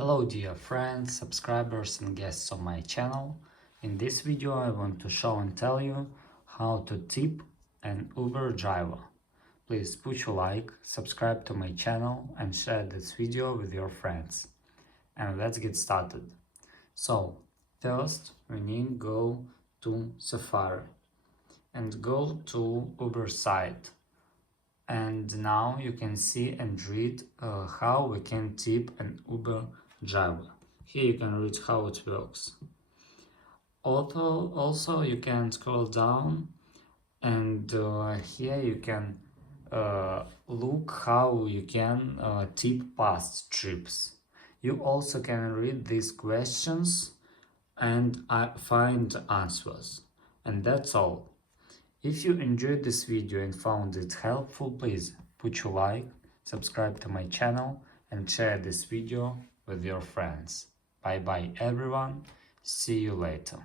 Hello dear friends, subscribers and guests of my channel. In this video I want to show and tell you how to tip an Uber driver. Please put your like, subscribe to my channel and share this video with your friends. And let's get started. So first we need to go to Safari and go to Uber site. And now you can see and read how we can tip an Uber driver. Here you can read how it works. Also you can scroll down and here you can look how you can tip past trips. You also can read these questions and find answers. And that's all. If you enjoyed this video and found it helpful, please put your like, subscribe to my channel and share this video with your friends. Bye bye everyone, see you later.